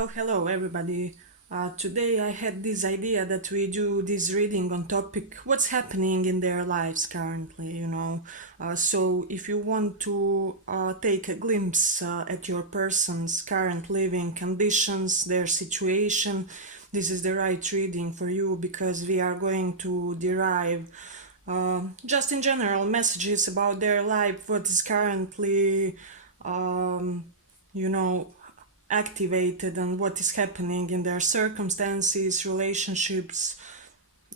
Oh, hello everybody. Today I had this idea that we do this reading on topic what's happening in their lives currently. So if you want to take a glimpse at your person's current living conditions, their situation, this is the right reading for you because we are going to derive just in general messages about their life, what is currently um, you know activated and what is happening in their circumstances, relationships,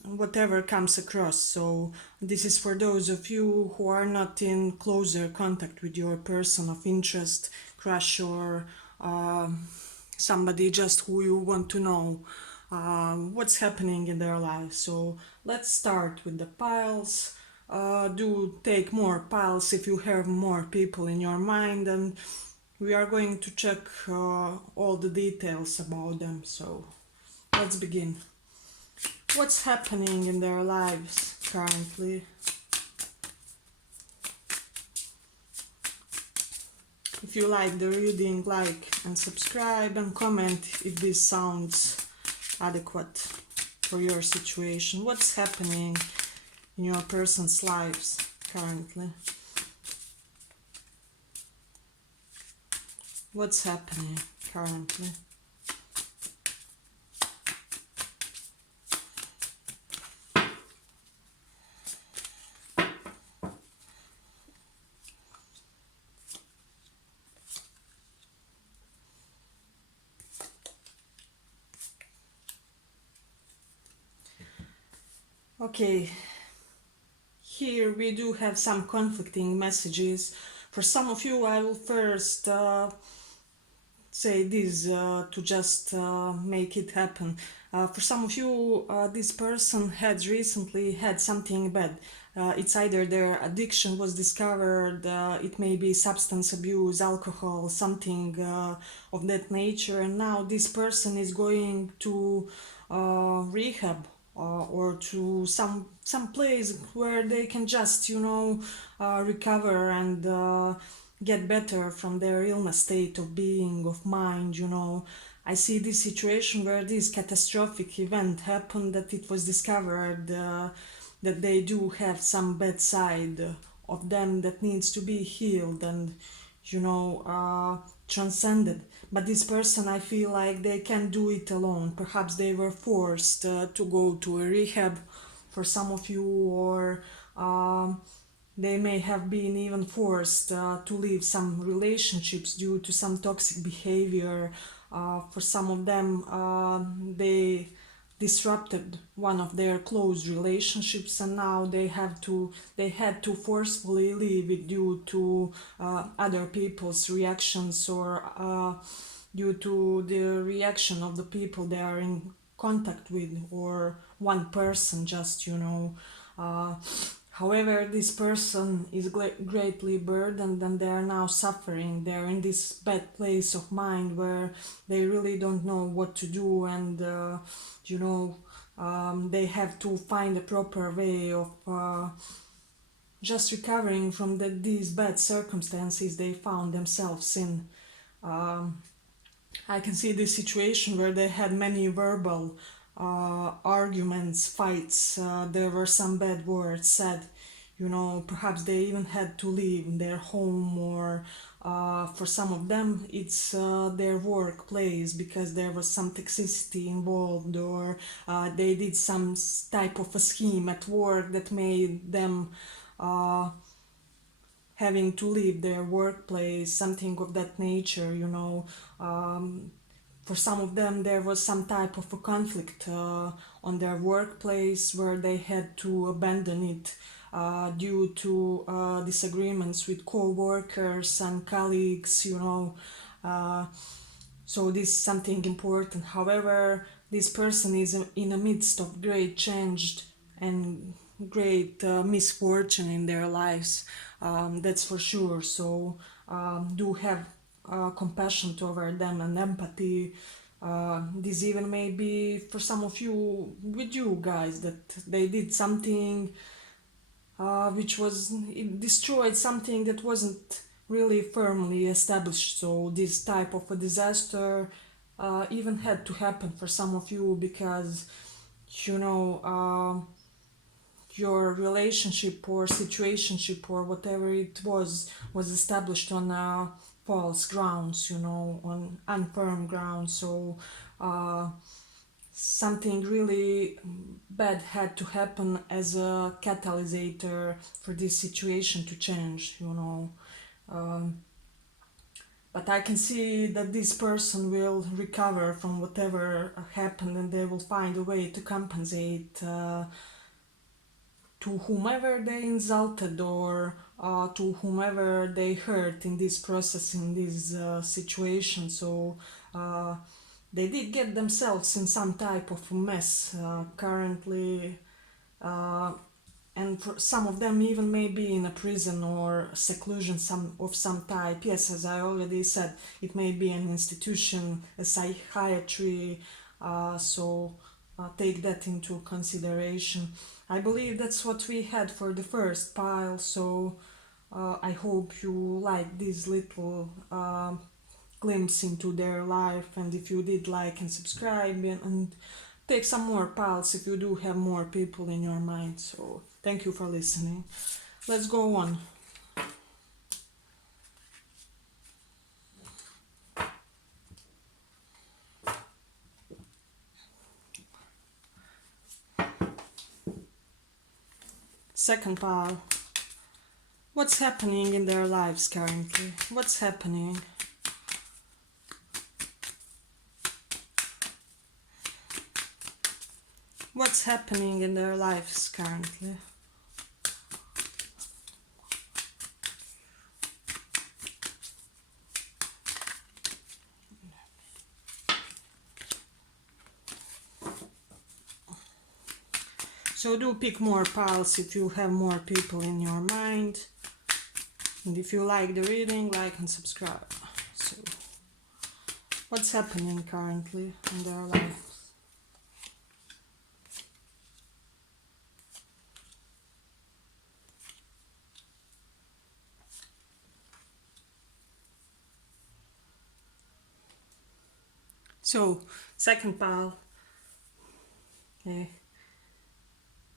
whatever comes across. So, this is for those of you who are not in closer contact with your person of interest, crush, or uh, somebody just who you want to know what's happening in their life. So, let's start with the piles. Do take more piles if you have more people in your mind, and we are going to check all the details about them. So let's begin. What's happening in their lives currently? If you like the reading, like and subscribe and comment if this sounds adequate for your situation. What's happening in your person's lives currently? What's happening currently? Okay, here we do have some conflicting messages. For some of you, I will first say this to just make it happen. For some of you, this person had recently had something bad. It's either their addiction was discovered, it may be substance abuse, alcohol, something of that nature, and now this person is going to rehab or to some place where they can just recover and get better from their illness state of being, of mind. I see this situation where this catastrophic event happened, that it was discovered that they do have some bad side of them that needs to be healed and transcended. But this person, I feel like they can't do it alone. Perhaps they were forced to go to a rehab for some of you, or they may have been even forced to leave some relationships due to some toxic behavior. For some of them, they disrupted one of their close relationships, and now they had to forcefully leave it due to other people's reactions, or due to the reaction of the people they are in contact with, or one person just. uh, However, this person is greatly burdened and they are now suffering. They're in this bad place of mind where they really don't know what to do, and they have to find a proper way of just recovering from these bad circumstances they found themselves in. Um, I can see this situation where they had many verbal arguments, fights. There were some bad words said. Perhaps they even had to leave their home, or for some of them, it's their workplace because there was some toxicity involved, or they did some type of a scheme at work that made them uh, having to leave their workplace, something of that nature. For some of them, there was some type of a conflict on their workplace where they had to abandon it due to disagreements with co-workers and colleagues. Uh, so this is something important. However, this person is in the midst of great change and great misfortune in their lives. That's for sure. So do have compassion toward them and empathy. This even may be for some of you, with you guys, that they did something which was, it destroyed something that wasn't really firmly established. So this type of a disaster even had to happen for some of you, because you know your relationship or situationship or whatever it was established on false grounds, you know, on unfirm grounds. So something really bad had to happen as a catalyst for this situation to change, you know. um, but I can see that this person will recover from whatever happened, and they will find a way to compensate to whomever they insulted, or to whomever they hurt in this process, in this situation. So they did get themselves in some type of mess currently, uh, and for some of them even maybe in a prison or seclusion some type. Yes, as I already said, it may be an institution, a psychiatry, so take that into consideration. I believe that's what we had for the first pile, so I hope you like this little glimpse into their life, and if you did, like and subscribe, and take some more piles if you do have more people in your mind. So thank you for listening. Let's go on. Second pile. What's happening in their lives currently? What's happening? What's happening in their lives currently? So do pick more piles if you have more people in your mind. And if you like the reading, like and subscribe. So, what's happening currently in their life? So, second pile. Okay.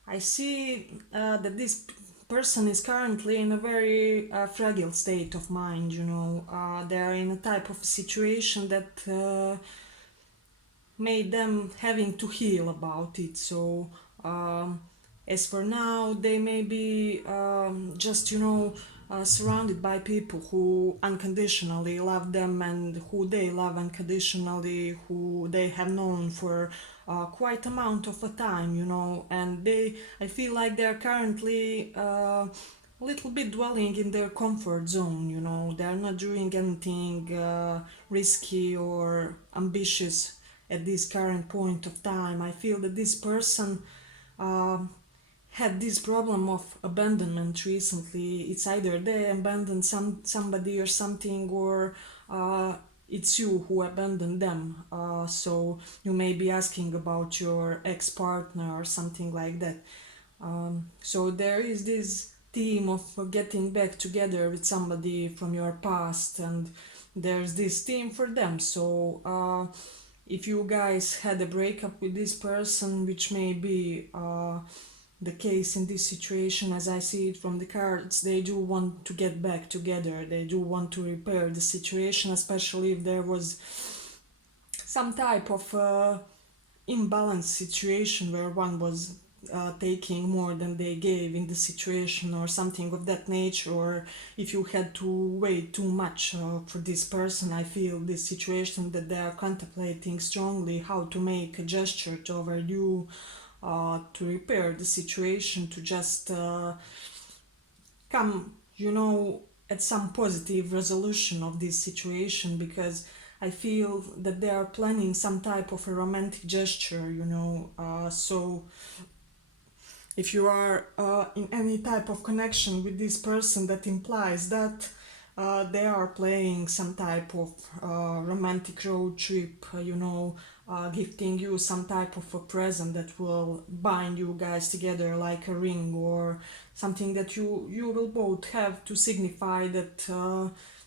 I see that this person is currently in a very fragile state of mind, you know. They are in a type of situation that made them having to heal about it. So as for now, they may be just, you know, surrounded by people who unconditionally love them, and who they love unconditionally, who they have known for quite amount of a time, you know. And I feel like they are currently a little bit dwelling in their comfort zone, you know. They are not doing anything risky or ambitious at this current point of time. I feel that this person um had this problem of abandonment recently. It's either they abandoned somebody or something, or it's you who abandoned them. So you may be asking about your ex-partner or something like that. So there is this theme of getting back together with somebody from your past, and there's this theme for them. So if you guys had a breakup with this person, which may be the case in this situation, as I see it from the cards, they do want to get back together. They do want to repair the situation, especially if there was some type of imbalanced situation where one was taking more than they gave in the situation, or something of that nature, or if you had to wait too much for this person. I feel this situation that they are contemplating strongly how to make a gesture toward you to repair the situation, to just come, you know, at some positive resolution of this situation, because I feel that they are planning some type of a romantic gesture, you know. So if you are in any type of connection with this person, that implies that they are playing some type of romantic road trip, you know, gifting you some type of a present that will bind you guys together like a ring, or something that you will both have to signify that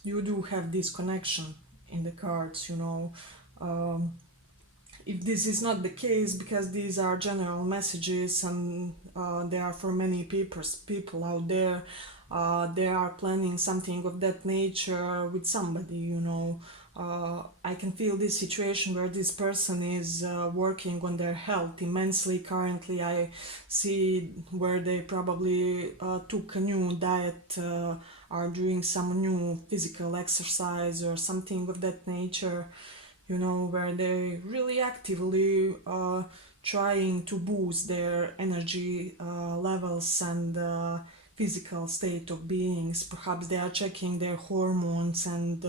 you do have this connection in the cards, you know. Um, if this is not the case, because these are general messages and they are for many people out there, they are planning something of that nature with somebody, you know. I can feel this situation where this person is working on their health immensely currently. I see where they probably took a new diet, are doing some new physical exercise or something of that nature, you know, where they really actively trying to boost their energy levels and physical state of beings. Perhaps they are checking their hormones and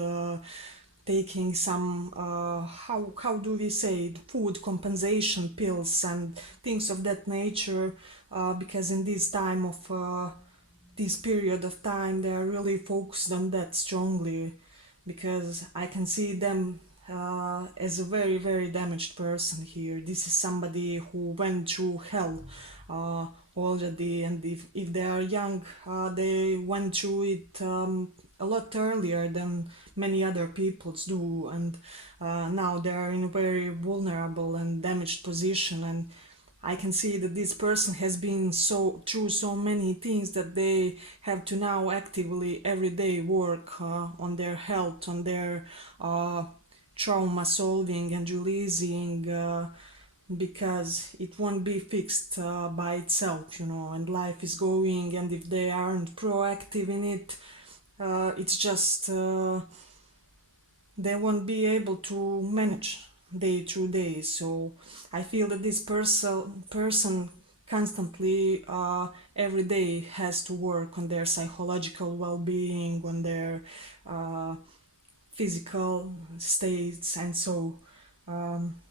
taking some how do we say it, food compensation pills and things of that nature, because in this time of this period of time they are really focused on that strongly, because I can see them as a very, very damaged person here. This is somebody who went through hell uh, already, and if they are young, they went through it a lot earlier than many other peoples do, and now they are in a very vulnerable and damaged position. And I can see that this person has been so through so many things that they have to now actively every day work on their health, on their uh, trauma solving and releasing, because it won't be fixed by itself, you know. And life is going, and if they aren't proactive in it, it's just they won't be able to manage day through day. So I feel that this person constantly every day has to work on their psychological well-being, on their uh, physical states, and so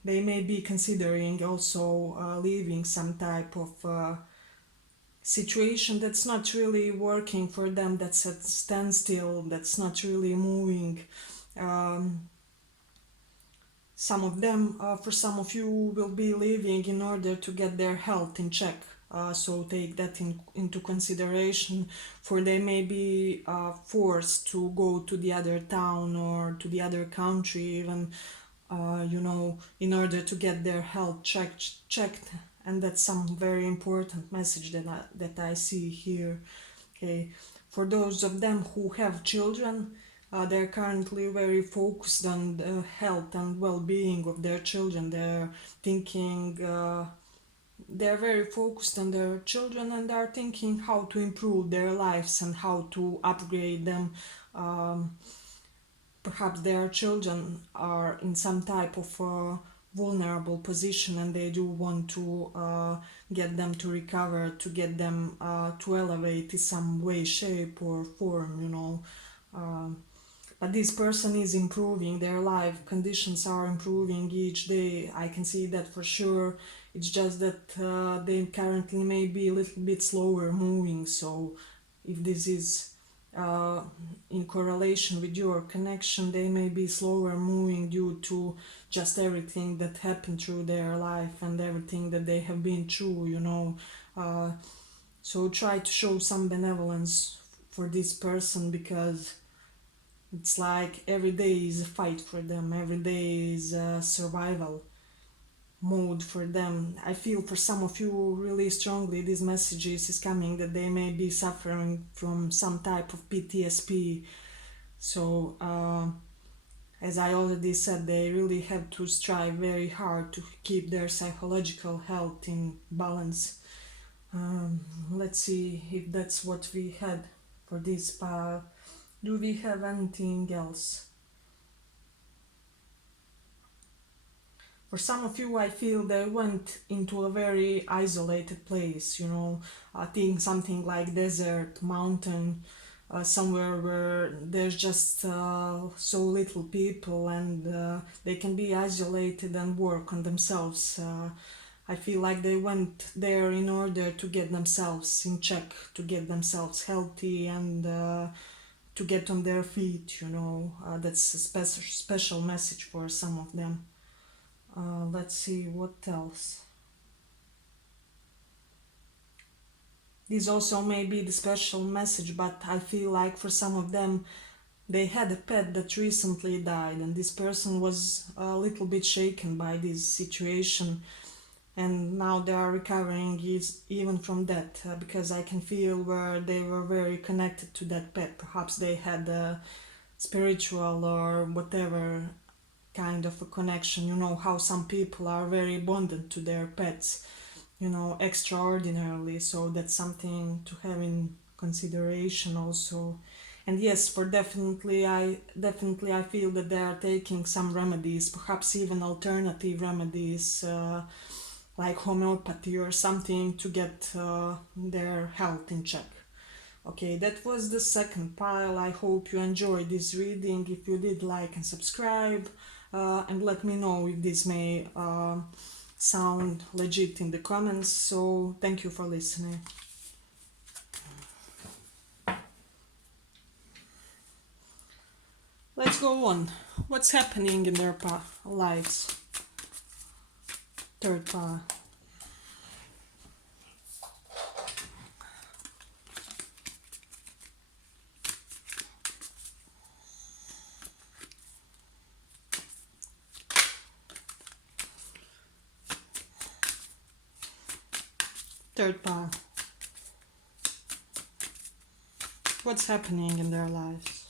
they may be considering also leaving some type of situation that's not really working for them, that's at standstill, that's not really moving. um, some of them, for some of you, will be leaving in order to get their health in check. So take that into consideration, for they may be forced to go to the other town or to the other country even, you know, in order to get their health checked. And that's some very important message that I see here. Okay, for those of them who have children, they're currently very focused on the health and well-being of their children. They're thinking, they're very focused on their children, and are thinking how to improve their lives and how to upgrade them. Um, Perhaps their children are in some type of vulnerable position, and they do want to get them to recover, to get them to elevate in some way, shape, or form, you know. Um, but this person is improving, their life conditions are improving each day. I can see that for sure. It's just that they currently may be a little bit slower moving. So if this is uh, in correlation with your connection, they may be slower moving due to just everything that happened through their life and everything that they have been through, you know. uh, so try to show some benevolence for this person, because it's like every day is a fight for them, every day is a survival mode for them. I feel for some of you really strongly these messages is coming that they may be suffering from some type of PTSD. So as I already said, they really have to strive very hard to keep their psychological health in balance. Let's see if that's what we had for this part. Do we have anything else? For some of you, I feel they went into a very isolated place, you know. I think something like desert, mountain, somewhere where there's just so little people, and they can be isolated and work on themselves. I feel like they went there in order to get themselves in check, to get themselves healthy, and to get on their feet, you know. That's a special message for some of them. Let's see what else. This also may be the special message, but I feel like for some of them, they had a pet that recently died, and this person was a little bit shaken by this situation, and now they are recovering is even from that, because I can feel where they were very connected to that pet. Perhaps they had a spiritual or whatever kind of a connection. You know how some people are very bonded to their pets, extraordinarily. So that's something to have in consideration also. And yes, for definitely I feel that they are taking some remedies, perhaps even alternative remedies, like homeopathy or something, to get their health in check. Okay, that was the second pile. I hope you enjoyed this reading. If you did, like and subscribe, and let me know if this may sound legit in the comments. So thank you for listening. Let's go on. What's happening in their lives? Third pile. Third pile. What's happening in their lives?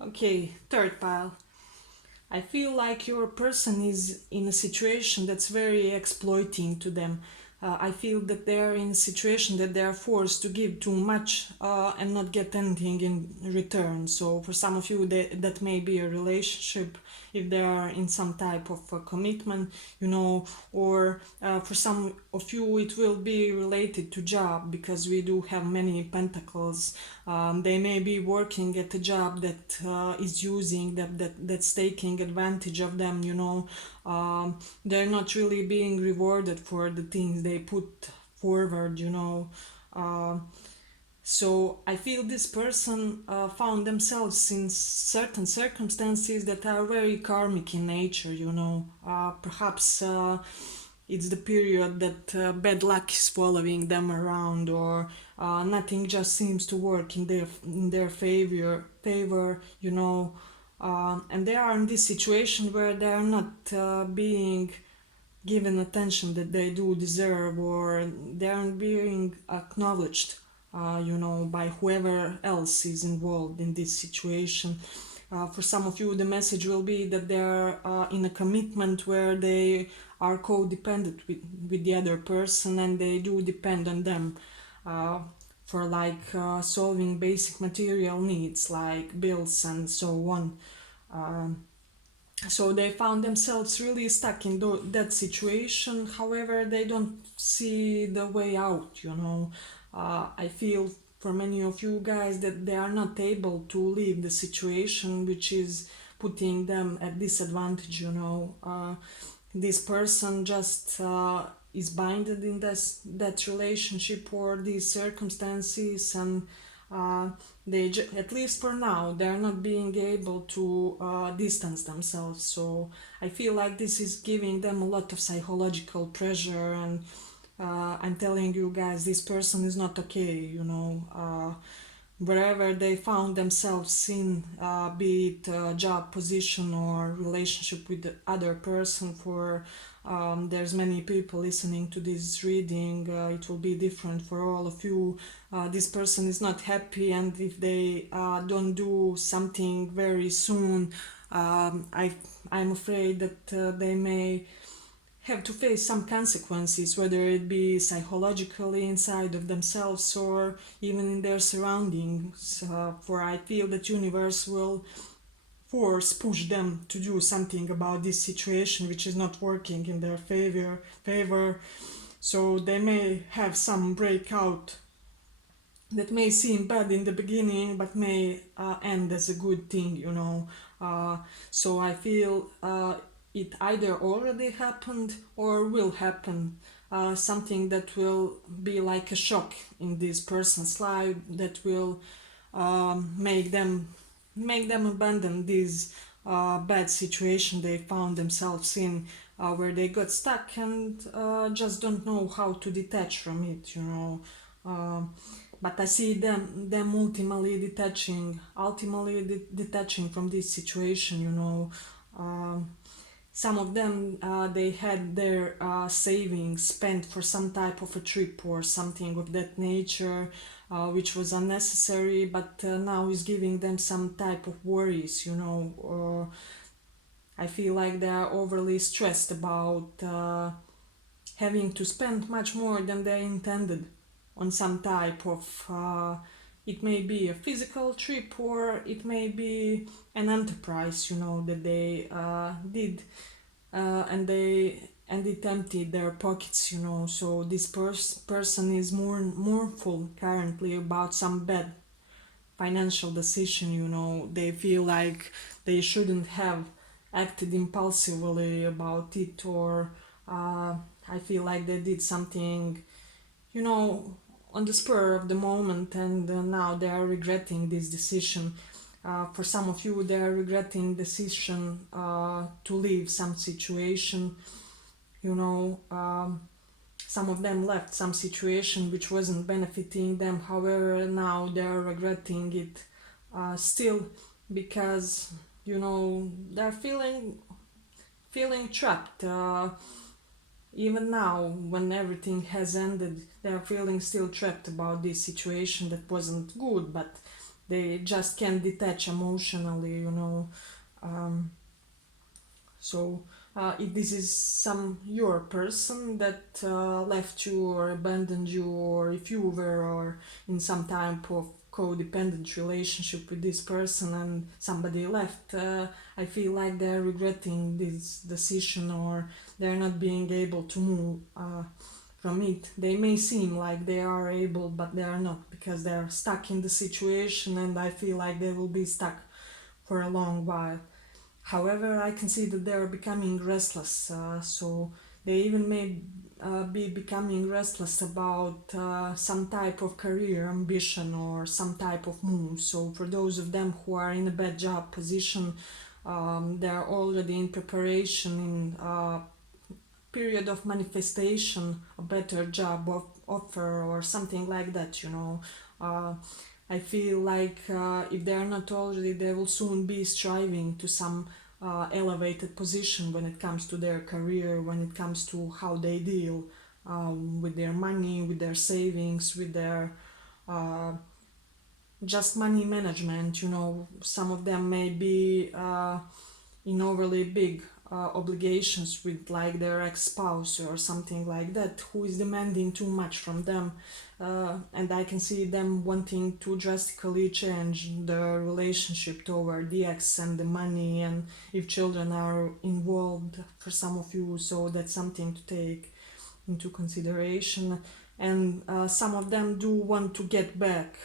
Okay, third pile. I feel like your person is in a situation that's very exploiting to them. I feel that they are in a situation that they are forced to give too much and not get anything in return. So for some of you, that may be a relationship, if they are in some type of commitment, or for some of you it will be related to job, because we do have many pentacles. They may be working at a job that is using that's taking advantage of them. They're not really being rewarded for the things they put forward. So I feel this person found themselves in certain circumstances that are very karmic in nature. Perhaps it's the period that bad luck is following them around, or nothing just seems to work in their favor. And they are in this situation where they are not being given attention that they do deserve, or they aren't being acknowledged, by whoever else is involved in this situation. For some of you, the message will be that they're in a commitment where they are codependent with the other person, and they do depend on them for solving basic material needs like bills and so on. So they found themselves really stuck in that situation. However, they don't see the way out. I feel for many of you guys that they are not able to leave the situation, which is putting them at disadvantage. This person just is binded in that relationship or these circumstances, and at least for now, they're not being able to distance themselves. So I feel like this is giving them a lot of psychological pressure, and I'm telling you guys, this person is not okay. Wherever they found themselves in, be it a job position or relationship with the other person. There's many people listening to this reading, it will be different for all of you. This person is not happy, and if they don't do something very soon, I'm afraid that they may have to face some consequences, whether it be psychologically inside of themselves or even in their surroundings. For I feel that universe will push them to do something about this situation, which is not working in their favor. So they may have some breakout that may seem bad in the beginning, but may end as a good thing. So I feel it either already happened or will happen. Something that will be like a shock in this person's life that will make them abandon this bad situation they found themselves in, where they got stuck and just don't know how to detach from it. But I see them ultimately detaching from this situation. Some of them, they had their savings spent for some type of a trip or something of that nature, which was unnecessary, but now is giving them some type of worries. I feel like they are overly stressed about having to spend much more than they intended on some type of it may be a physical trip or it may be an enterprise, that they did, and it emptied their pockets. So this person is more mournful currently about some bad financial decision. They feel like they shouldn't have acted impulsively about it, or I feel like they did something, you know on the spur of the moment, and now they are regretting this decision. For some of you, they are regretting decision to leave some situation. you know some of them left some situation which wasn't benefiting them. However, now they are regretting it still, because they're feeling trapped. Even now, when everything has ended, they are feeling still trapped about this situation that wasn't good, but they just can't detach emotionally. Um, so if this is some your person that left you or abandoned you, or if you were or in some type of codependent relationship with this person and somebody left, I feel like they're regretting this decision, or they're not being able to move from it. They may seem like they are able, but they are not, because they're stuck in the situation, and I feel like they will be stuck for a long while. However, I can see that they are becoming restless, so they even may be becoming restless about some type of career ambition or some type of move. So, for those of them who are in a bad job position, they are already in preparation, in period of manifestation, a better job offer or something like that. Uh, I feel like if they are not already, they will soon be striving to some elevated position when it comes to their career, when it comes to how they deal with their money, with their savings, with their uh, just money management. Some of them may be in overly big obligations with like their ex-spouse or something like that, who is demanding too much from them, and I can see them wanting to drastically change the relationship toward the ex and the money, and if children are involved for some of you, so that's something to take into consideration. And some of them do want to get back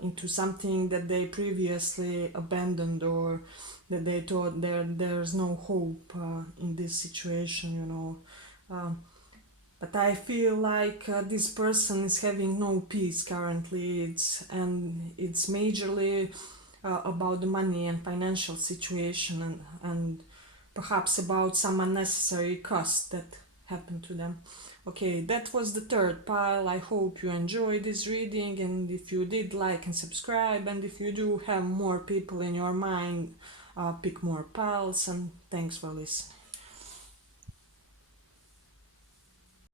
into something that they previously abandoned, or that they thought there's no hope in this situation. But I feel like this person is having no peace currently. It's majorly about the money and financial situation, and perhaps about some unnecessary costs that happened to them. Okay, that was the third pile. I hope you enjoyed this reading, and if you did, like and subscribe, and if you do have more people in your mind, pick more piles, and thanks for listening.